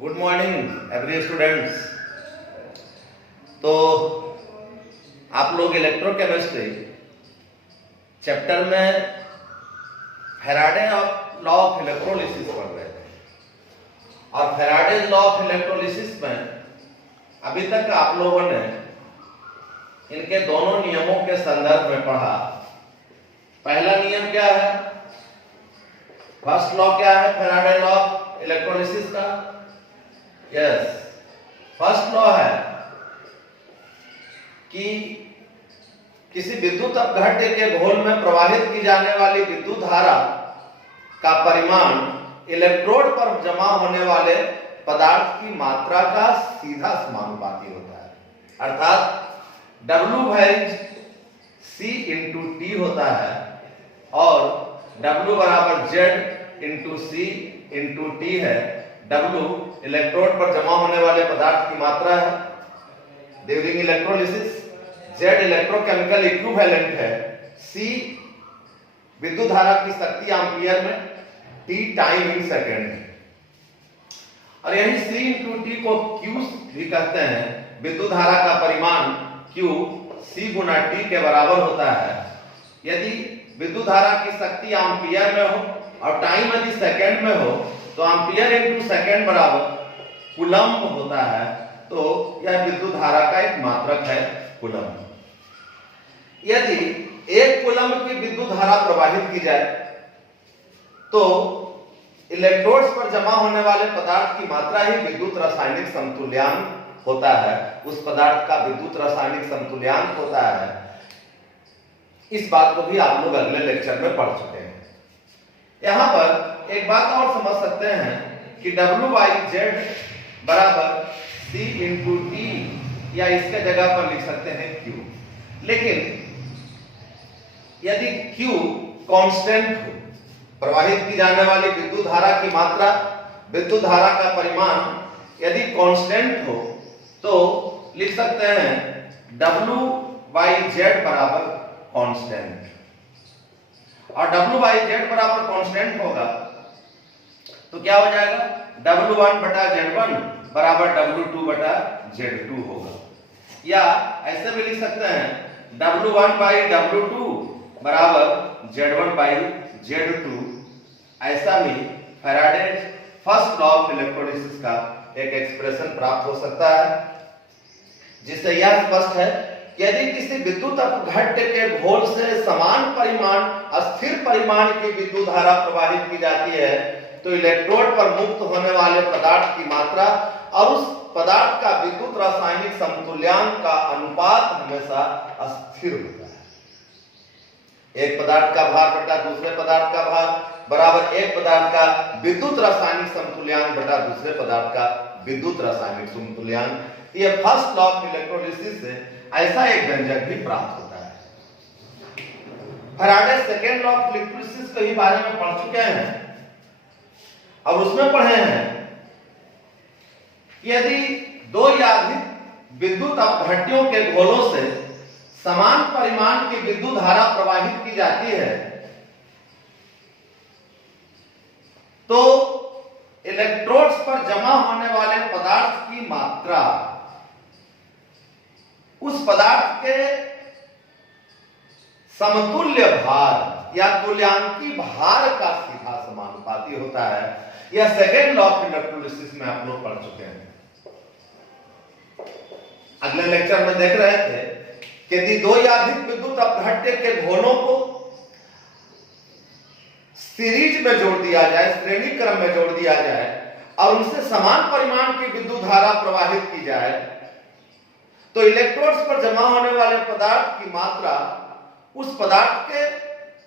Good morning every students. तो आप लोग इलेक्ट्रोकेमिस्ट्री चैप्टर में फैराडे लॉ ऑफ इलेक्ट्रोलिसिस पढ़ रहे थे और फैराडे लॉ ऑफ इलेक्ट्रोलिसिस में अभी तक आप लोगों ने इनके दोनों नियमों के संदर्भ में पढ़ा। पहला नियम क्या है, फर्स्ट लॉ क्या है फैराडे लॉ ऑफ इलेक्ट्रोलिसिस का? यस, फर्स्ट लॉ है कि किसी विद्युत अपघट्य के घोल में प्रवाहित की जाने वाली विद्युत धारा का परिमाण इलेक्ट्रोड पर जमा होने वाले पदार्थ की मात्रा का सीधा समानुपाती होता है। अर्थात W भाग C इंटू टी होता है और W बराबर Z into C into T है। W इलेक्ट्रोड पर जमा होने वाले पदार्थ की मात्रा है during electrolysis, Z electrochemical equivalent है, C विद्युत धारा की शक्ति एम्पियर में, T टाइम इन सेकेंड है। और यही C इंटू टी को Q भी कहते हैं। विद्युत धारा का परिमाण Q C गुना T के बराबर होता है। यदि विद्युत धारा की शक्ति एम्पियर में हो और टाइम यदि सेकेंड में हो तो एम्पियर इंटू सेकेंड बराबर कूलम्ब होता है। तो यह विद्युत धारा का एक मात्रक है कूलम्ब। यदि एक कूलम्ब की विद्युत धारा प्रवाहित की जाए तो इलेक्ट्रोड्स पर जमा होने वाले पदार्थ की मात्रा ही विद्युत रासायनिक समतुल्यांक होता है। उस पदार्थ का विद्युत रासायनिक समतुल्यांक होता है। इस बात को भी आप लोग अगले लेक्चर में पढ़ चुके हैं। यहां पर एक बात और समझ सकते हैं कि W बाई Z बराबर C इंटू टी या इसके जगह पर लिख सकते हैं Q। लेकिन यदि Q कांस्टेंट हो, प्रवाहित की जाने वाली विद्युत धारा की मात्रा, विद्युत धारा का परिमाण यदि कांस्टेंट हो तो लिख सकते हैं W बाई Z बराबर कांस्टेंट। और W बाई Z बराबर कांस्टेंट होगा तो क्या हो जाएगा, W1 बटा Z1 बराबर W2 बटा Z2 होगा। या ऐसे भी लिख सकते हैं W1 बाई W2 बराबर Z1 बाई Z2। ऐसा भी Faraday first law of electrolysis का एक एक्सप्रेशन प्राप्त हो सकता है, जिससे यह स्पष्ट है कि यदि किसी विद्युत अपघट्य के घोल से समान परिमाण स्थिर परिमाण की विद्युत धारा प्रवाहित की जाती है तो इलेक्ट्रोड पर मुक्त होने वाले पदार्थ की मात्रा और उस पदार्थ का विद्युत रासायनिक समतुल्यांक का अनुपात हमेशा स्थिर होता है। एक पदार्थ का भार बटा दूसरे पदार्थ का भार बराबर एक पदार्थ का विद्युत रासायनिक समतुल्यांक बटा दूसरे पदार्थ का विद्युत रासायनिक समतुल्यांक। यह फर्स्ट लॉ ऑफ इलेक्ट्रोलिसिस से ऐसा एक व्यंजक भी प्राप्त होता है। Faraday second law of electrolysis के बारे में पढ़ चुके हैं और उसमें पढ़े हैं कि यदि दो या अधिक विद्युत अपघट्यों के घोलों से समान परिमाण की विद्युत धारा प्रवाहित की जाती है तो इलेक्ट्रोड्स पर जमा होने वाले पदार्थ की मात्रा उस पदार्थ के समतुल्य भार या तुल्यांकी भार का सीधा समानुपाती होता है। यह सेकेंड लॉ ऑफ इलेक्ट्रोलिसिस में आप लोग पढ़ चुके हैं। अगले लेक्चर में देख रहे थे कि यदि दो या अधिक विद्युत अपघट्य के घोलों को सीरीज में जोड़ दिया जाए, श्रेणी क्रम में जोड़ दिया जाए और उनसे समान परिमाण की विद्युत धारा प्रवाहित की जाए तो इलेक्ट्रोड्स पर जमा होने वाले पदार्थ की मात्रा उस पदार्थ के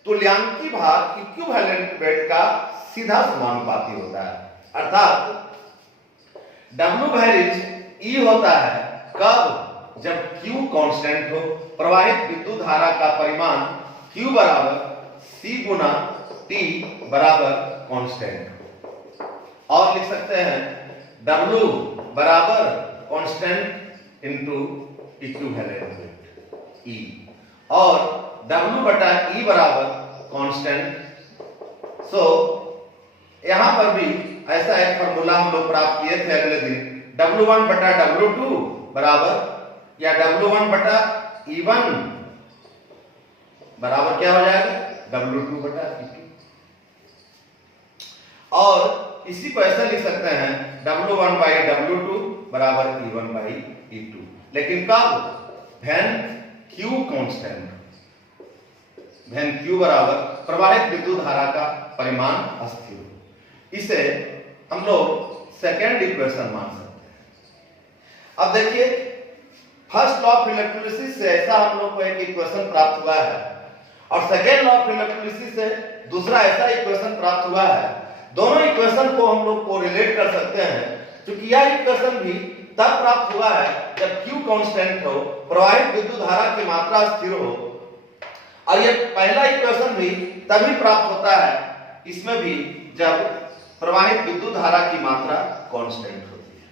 तुल्यांकी भार इक्विवेलेंट वेट का सीधा समानुपाती होता है। अर्थात W वैल्यूज E होता है कब, जब Q कांस्टेंट हो, प्रवाहित विद्युत धारा का परिमाण Q बराबर C गुना T बराबर कांस्टेंट हो। और लिख सकते हैं W बराबर constant into equivalent weight E और W बटा E बराबर कांस्टेंट। सो यहां पर भी ऐसा एक फॉर्मूला हम लोग प्राप्त किए थे अगले दिन, W1 बटा W2 बराबर, या W1 बटा E1 बराबर क्या हो जाएगा, W2 बटा E2। और इसी को ऐसा लिख सकते हैं W1 बाई W2 बराबर E1 बाई E2, लेकिन कब, when Q constant, when Q बराबर प्रवाहित विद्युत धारा का परिमाण स्थिर हो। इसे हम लोग सेकेंड इक्वेशन मान सकते हैं। अब देखिए, फर्स्ट लॉ ऑफ इलेक्ट्रोलिसिस से ऐसा हम लोग को एक इक्वेशन प्राप्त हुआ है, और सेकेंड लॉ ऑफ इलेक्ट्रोलिसिस से दूसरा ऐसा इक्वेशन प्राप्त हुआ है। दोनों इक्वेशन को हम लोग कोरिलेट कर सकते हैं, क्योंकि यह इक्वेशन भी तब प्राप्त हुआ है जब Q कांस्टेंट हो, प्रवाहित विद्युत धारा की मात्रा स्थिर हो, और ये पहला इक्वेशन भी तभी प्राप्त होता है इसमें भी जब प्रवाहित विद्युत धारा की मात्रा कांस्टेंट होती है।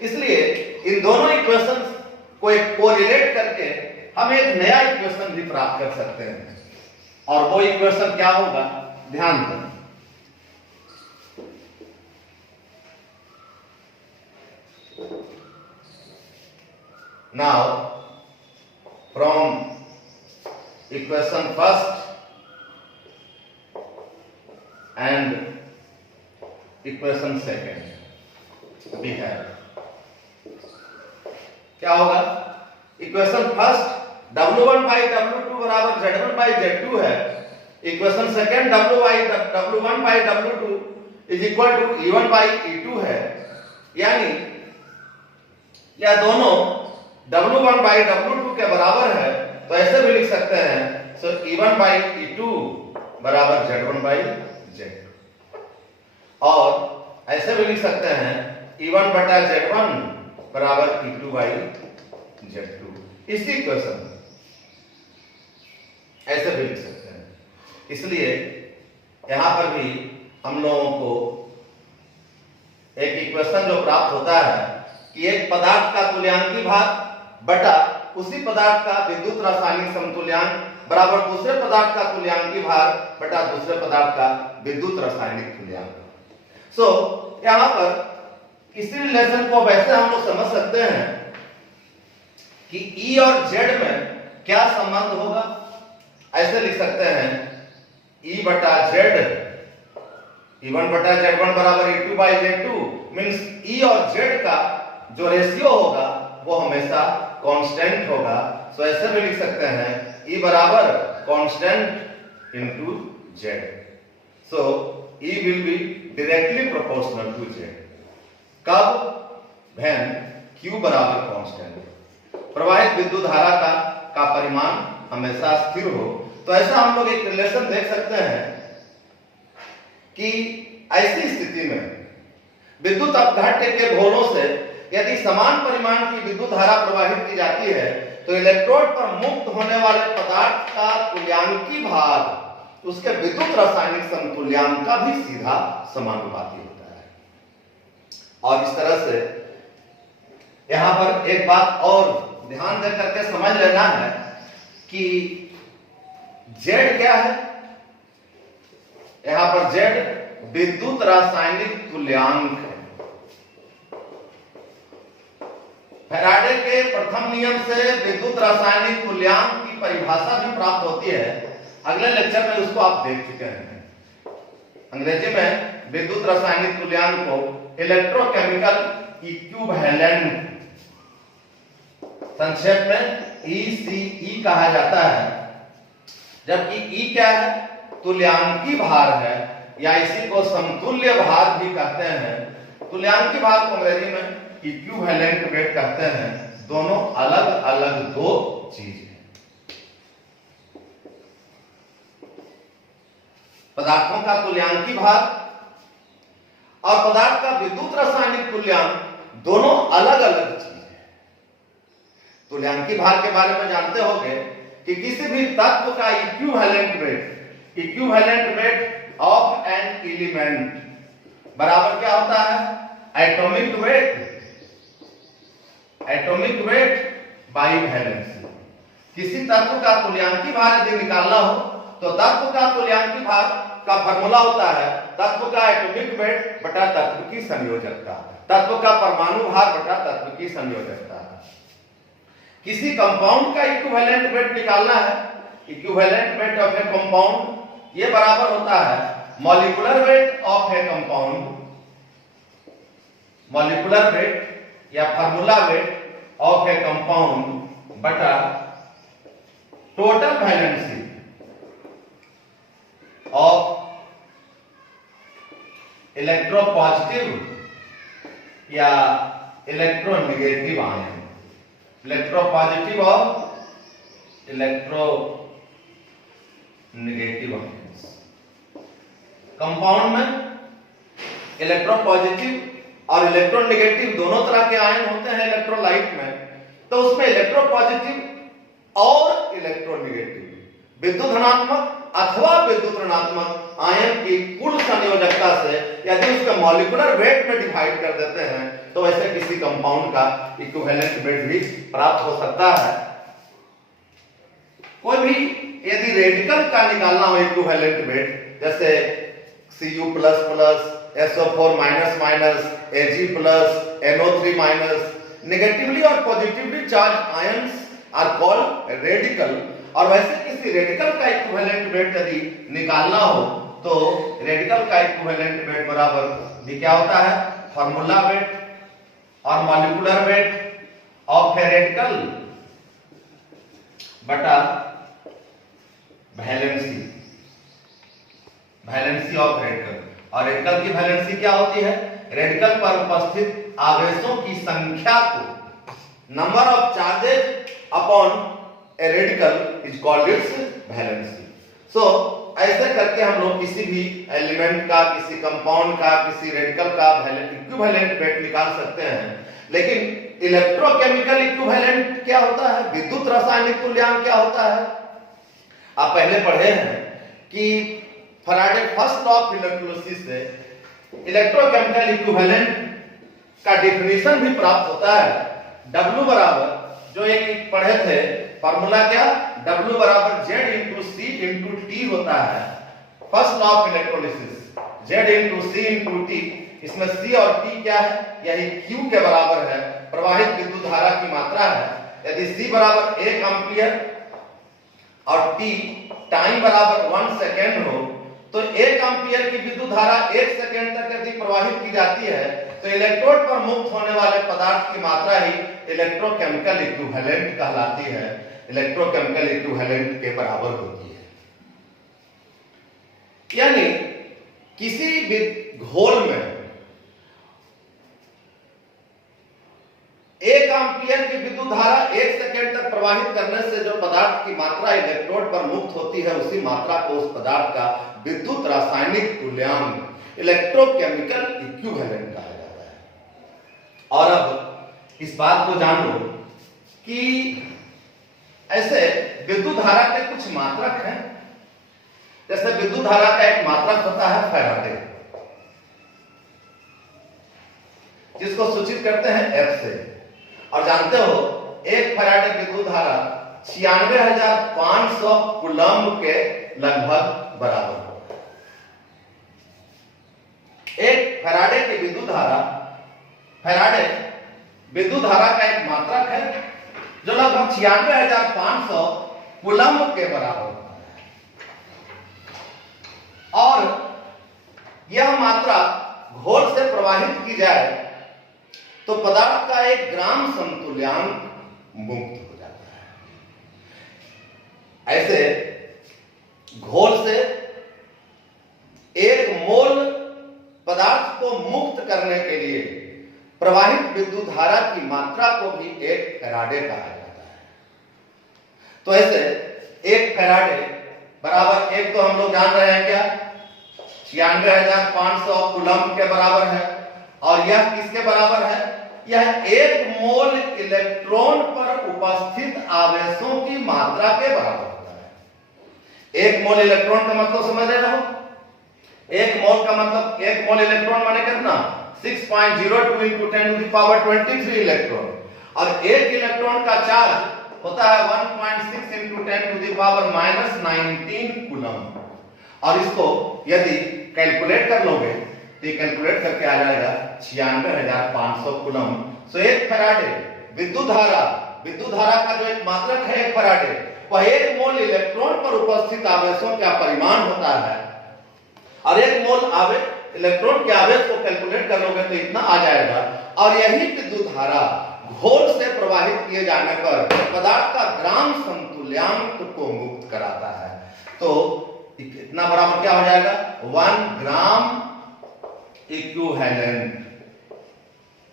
इसलिए इन दोनों इक्वेशन को एक कोरिलेट करके हम एक नया इक्वेशन भी प्राप्त कर सकते हैं, और वो इक्वेशन क्या होगा, ध्यान दें। Now from equation first and equation second we have, क्या होगा, equation first W1 by W2 बराबर Z1 बाई Z2 है, equation second W1 by W2 is equal to E1 by E2 है, यानी यह दोनों W1 बाई W2 के बराबर है, तो ऐसे भी लिख सकते हैं, सो E1 बाई E2 बराबर Z1 बाई Z2, और ऐसे भी लिख सकते हैं E1 बटा Z1 बराबर E2 बाई Z2। इसी इक्वेशन ऐसे भी लिख सकते हैं। इसलिए यहां पर भी हम लोगों को एक इक्वेशन जो प्राप्त होता है कि एक पदार्थ का तुल्यांकी भार बटा उसी पदार्थ का विद्युत रासायनिक समतुल्यांक बराबर दूसरे पदार्थ का तुल्यांकी भार बटा दूसरे पदार्थ का विद्युत रासायनिक तुल्यांक। सो यहां पर इसी रिलेशन को वैसे हम लोग समझ सकते हैं कि E और Z में क्या संबंध होगा, ऐसे लिख सकते हैं E बटा Z, E1 बटा Z1 बराबर E2 by Z2, means E और Z का जो रेशियो होगा वो हमेशा कांस्टेंट होगा। सो ऐसे भी लिख सकते हैं E बराबर constant into Z, so E will be directly proportional to Z। कब, व्हेन Q बराबर कांस्टेंट, प्रवाहित विद्युत धारा का परिमाण हमेशा स्थिर हो। तो ऐसा हम लोग एक रिलेशन देख सकते हैं कि ऐसी स्थिति में विद्युत अपघट्य के घोलों से यदि समान परिमाण की विद्युत धारा प्रवाहित की जाती है, तो इलेक्ट्रोड पर मुक्त होने वाले पदार्थ का तुल्यांकी भार उसके विद्युत रासायनिक समतुल्यांक का भी सीधा समानुपाती होता है। और इस तरह से यहां पर एक बात और ध्यान दे करके समझ लेना है कि Z क्या है, यहां पर Z विद्युत रासायनिक तुल्यांक है। फैराडे के प्रथम नियम से विद्युत रासायनिक तुल्यांक की परिभाषा भी प्राप्त होती है, अगले लेक्चर में उसको आप देख चुके हैं। अंग्रेजी में विद्युत रासायनिक तुल्यांक को इलेक्ट्रोकेमिकल इक्विवेलेंट, संक्षेप में ECE कहा जाता है, जबकि E क्या है, तुल्यांकी भार है, या इसी को समतुल्य भार भी कहते हैं। तुल्यांकी भार को अंग्रेजी में इक्विवेलेंट वेट कहते हैं। दोनों अलग अलग दो चीज है। पदार्थों का तुल्यांकी भार और पदार्थ का विद्युत रासायनिक तुल्यांक दोनों अलग अलग चीज है। तुल्यांकी भार के बारे में जानते होंगे कि किसी भी तत्व का equivalent weight of an element बराबर क्या होता है, एटॉमिक वेट बाई वैलेंसी। किसी तत्व का तुल्यांकी भार यदि निकालना हो तो तत्व का तुल्यांकी भार का फॉर्मूला होता है तत्व का एटॉमिक वेट बटा तत्व की संयोजकता, तत्व का परमाणु भार बटा तत्व की संयोजकता। किसी कंपाउंड का इक्विवेलेंट वेट निकालना है, equivalent weight of a compound ये बराबर होता है molecular weight of a compound, molecular weight या formula weight of a compound बटा टोटल वैलेंसी ऑफ इलेक्ट्रोपॉजिटिव या इलेक्ट्रोनेगेटिव आयन, इलेक्ट्रोपॉजिटिव और इलेक्ट्रोनेगेटिव आयन। कंपाउंड में इलेक्ट्रोपॉजिटिव और इलेक्ट्रोनेगेटिव दोनों तरह के आयन होते हैं इलेक्ट्रोलाइट में, तो उसमें इलेक्ट्रोपॉजिटिव और इलेक्ट्रोनेगेटिव विद्युत धनात्मक अथवा विद्युत ऋणात्मक आयन की कुल संयोजकता से यदि उसके मॉलिक्यूलर वेट में डिवाइड कर देते हैं तो वैसे किसी कंपाउंड का इक्विवेलेंट वेट भी प्राप्त हो सकता है। कोई भी यदि रेडिकल का निकालना हो इक्विवेलेंट वेट, जैसे Cu++ SO4- Ag+ NO3-, negatively और positively charge ions are called radical. और वैसे किसी रेडिकल का इक्विवेलेंट वेट यदि निकालना हो तो रेडिकल का इक्विवेलेंट वेट बराबर भी क्या होता है फार्मूला वेट और molecular weight of a radical बटा वैलेंसी, वैलेंसी ऑफ रेडिकल। और रेडिकल की वैलेंसी क्या होती है, रेडिकल पर उपस्थित आवेशों की संख्या को number of charges upon a radical is called its valency. So ऐसे करके हम लोग किसी भी एलिमेंट का, किसी कंपाउंड का, किसी रेडिकल का इक्विवेलेंट वेट निकाल सकते हैं। लेकिन इलेक्ट्रोकेमिकल इक्विवेलेंट क्या होता है, विद्युत रासायनिक तुल्यांक क्या होता है, आप पहले पढ़े हैं कि Faraday first law of electrolysis से इलेक्ट्रोकेमिकल इक्विवेलेंट का डेफिनेशन भी प्राप्त होता है। W बराबर जो एक पढ़े थे फार्मूला क्या, W बराबर Z into C into T होता है। First law of electrolysis Z into C into T, इसमें C और T क्या है, यही Q के बराबर है, प्रवाहित विद्युत धारा की मात्रा है। यदि C बराबर 1 एम्पियर और T टाइम बराबर 1 सेकेंड हो तो 1 एम्पियर की विद्युत धारा 1 सेकेंड तक यदि प्रवाहित की जाती है तो इलेक्ट्रोड पर मुक्त होने वाले पदार्थ की मात्रा ही इलेक्ट्रोकेमिकल इक्विवेलेंट कहलाती है, इलेक्ट्रोकेमिकल इक्विवेलेंट के बराबर होती है। यानी किसी भी घोल में 1 एम्पियर की विद्युत धारा 1 सेकेंड तक प्रवाहित करने से जो पदार्थ की मात्रा इलेक्ट्रोड पर मुक्त होती है उसी मात्रा को उस पदार्थ का विद्युत रासायनिक तुल्यांक इलेक्ट्रोकेमिकल इक्विवेलेंट कहा जाता है। और अब इस बात को जान लो कि ऐसे विद्युत धारा के कुछ मात्रक हैं। जैसे विद्युत धारा का एक मात्रक होता है फैराडे, जिसको सूचित करते हैं F से। और जानते हो एक फैराडे विद्युत धारा 96,500 कूलम्ब के लगभग बराबर होता है। एक फैराडे की विद्युत धारा, फैराडे विद्युत धारा का एक मात्रक है जो लगभग 96,500 कूलम्ब के बराबर होता है। और यह मात्रा घोल से प्रवाहित की जाए तो पदार्थ का 1 ग्राम समतुल्यांक मुक्त हो जाता है। ऐसे घोल से 1 मोल पदार्थ को मुक्त करने के लिए प्रवाहित विद्युत धारा की मात्रा को भी 1 फैराडे कहा जाता है। तो ऐसे 1 फैराडे बराबर, एक तो हम लोग जान रहे हैं क्या 96,500 कूलम्ब के बराबर है, और यह किसके बराबर है, यह 1 मोल इलेक्ट्रॉन पर उपस्थित आवेशों की मात्रा के बराबर होता है। 1 मोल इलेक्ट्रॉन का मतलब समझ रहे हो, 1 मोल का मतलब 1 मोल इलेक्ट्रॉन माने कितना 6.02 into 10⁻23 इलेक्ट्रॉन, और 1 इलेक्ट्रॉन का चार्ज होता है 1.6 into 10⁻⁻19 कूलम्ब। और इसको यदि कैलकुलेट कर लोगे तो ये कैलकुलेट करके आ जाएगा 96,500 कूलम। सो एक फैराडे विद्युत धारा का जो एक मात्रक है एक फैराडे, वह 1 मोल इलेक्ट्रॉन पर उपस्थित आवेशों का परिमाण होता है। और 1 मोल इलेक्ट्रॉन के आवेश को कैलकुलेट कर लोगे तो इतना आ जाएगा। और यही विद्युत धारा घोल से प्रवाहित किए जाने पर पदार्थ का ग्राम समतुल्यांक को मुक्त कराता है। तो इतना बराबर क्या हो जाएगा, 1 gram equivalent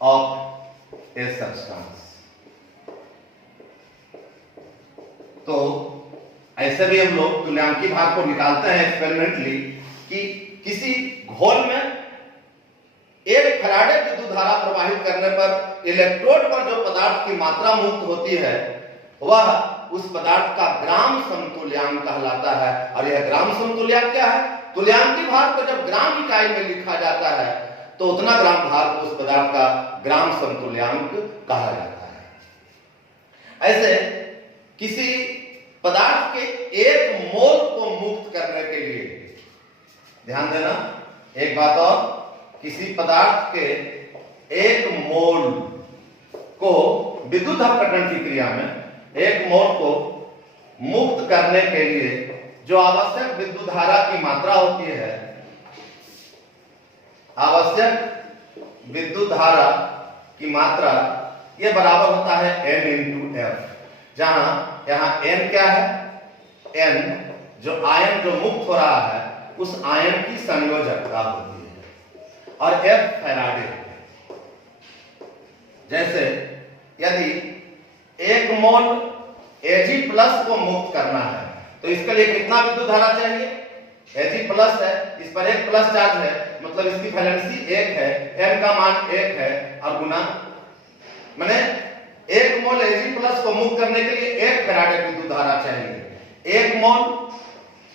of a substance. तो ऐसे भी हम लोग तुल्यांकी भाग को निकालते हैं एक्सपेरिमेंटली कि किसी घोल में 1 फैराडे विद्युत धारा प्रवाहित करने पर इलेक्ट्रोड पर जो पदार्थ की मात्रा मुक्त होती है वह उस पदार्थ का ग्राम समतुल्यांक कहलाता है। और यह ग्राम समतुल्यांक क्या है, तुल्यांकी भार को जब ग्राम इकाई में लिखा जाता है तो उतना ग्राम भार को उस पदार्थ का ग्राम समतुल्यांक कहा जाता है। ऐसे किसी पदार्थ के 1 मोल को मुक्त करने के लिए, ध्यान देना एक बात और, किसी पदार्थ के 1 मोल को विद्युत अपघटन की क्रिया में 1 मोल को मुक्त करने के लिए जो आवश्यक विद्युत धारा की मात्रा होती है, आवश्यक विद्युत धारा की मात्रा ये बराबर होता है N × F, जहां यहां N क्या है, N जो आयन जो मुक्त हो रहा है उस आयन की संयोजकता होती है और F फैराडे। जैसे यदि 1 मोल Ag+ को मुक्त करना है तो इसके लिए कितना विद्युत धारा चाहिए, Ag+ है, इस पर 1 प्लस चार्ज है, मतलब इसकी वैलेंसी 1 है, n का मान 1 है और गुना, माने 1 मोल Ag+ को मुक्त करने के लिए 1 फैराडे विद्युत धारा चाहिए। 1 मोल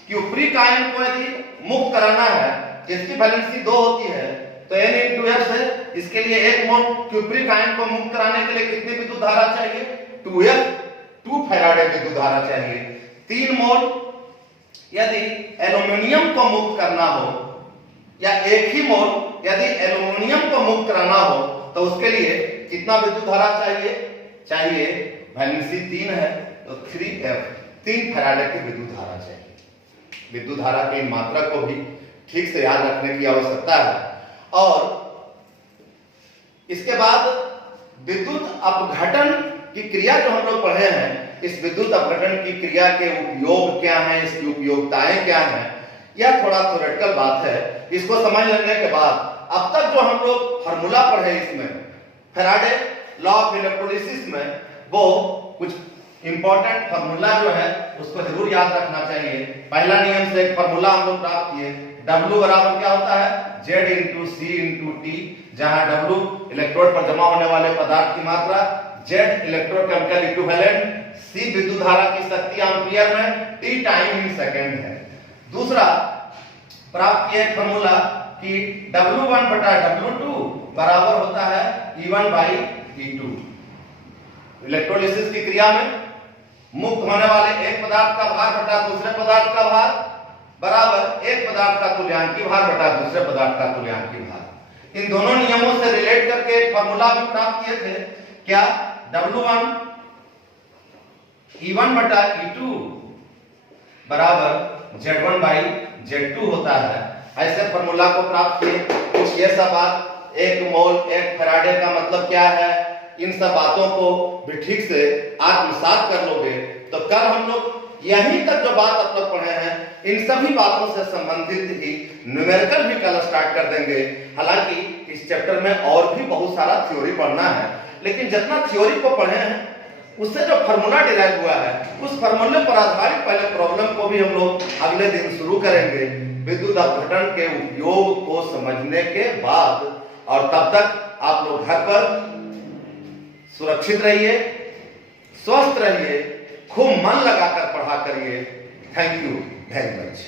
क्यूप्रिक आयन को यदि मुक्त कराना है जिसकी वैलेंसी 2 होती है तो N × F है, इसके लिए 1 मोल क्यूप्रिक आयन को मुक्त कराने के लिए कितनी विद्युत धारा चाहिए, 2F, 2 फैराडे विद्युत धारा चाहिए। 3 मोल यदि एल्युमिनियम को मुक्त करना हो या 1 ही मोल यदि एल्युमिनियम को मुक्त कराना हो तो उसके लिए कितना विद्युत धारा चाहिए, वैलेंसी 3 है तो 3F, 3 फैराडे की विद्युत धारा चाहिए। विद्युत धारा की मात्रा को भी ठीक से याद रखने की आवश्यकता है। और इसके बाद विद्युत अपघटन की क्रिया जो हम लोग पढ़े हैं, इस विद्युत अपघटन की क्रिया के उपयोग क्या हैं, इसकी उपयोगिताएं क्या हैं, यह थोड़ा थ्योरेटिकल बात है। इसको समझ लेने के बाद अब तक जो हम लोग फार्मूला पढ़े इसमें फैराडे लॉ ऑफ इलेक्ट्रोलिसिस में, वो कुछ इंपॉर्टेंट फार्मूला जो है उसको जरूर याद रखना चाहिए। पहला नियम से एक फार्मूला हम लोग प्राप्त किए, W बराबर क्या होता है, Z × C × T, जहां W इलेक्ट्रोड पर जमा होने वाले पदार्थ की मात्रा, Z इलेक्ट्रोकेमिकल इक्विवेलेंट, C विद्युत धारा की शक्ति एम्पीयर में, T टाइम इन सेकंड है। दूसरा प्राप्त किया एक फार्मूला कि W1/W2 बराबर होता है E1/E2। इलेक्ट्रोलिसिस की क्रिया में मुक्त होने वाले एक पदार्थ का भार बटा दूसरे पदार्थ का भार बराबर एक पदार्थ का तुल्यांकी भार बटा दूसरे पदार्थ का तुल्यांकी भार। इन दोनों नियमों से रिलेट करके एक फार्मूला भी प्राप्त किए थे, क्या, W1 E1/E2 बराबर Z1/Z2 होता है। ऐसे फार्मूला को प्राप्त किए। कुछ ये सब बात, 1 मोल 1 फैराडे का मतलब क्या है, इन सब बातों को भी ठीक से आत्मसात कर लोगे तो कल हम लोग यहीं तक जो बात आप लोग पढ़े हैं इन सभी बातों से संबंधित ही न्यूमेरिकल भी कल स्टार्ट कर देंगे। हालांकि इस चैप्टर में और भी बहुत सारा थ्योरी पढ़ना है, लेकिन जितना थ्योरी को पढ़े हैं उससे जो फार्मूला डिराइव हुआ है उस फार्मूले पर आधारित पहले प्रॉब्लम को भी हम लोग अगले दिन शुरू करेंगे विद्युत अपघटन के उपयोग को समझने के बाद। और तब तक आप लोग घर पर सुरक्षित रहिए, स्वस्थ रहिए, खूब मन लगाकर पढ़ा करिए। Thank you very much.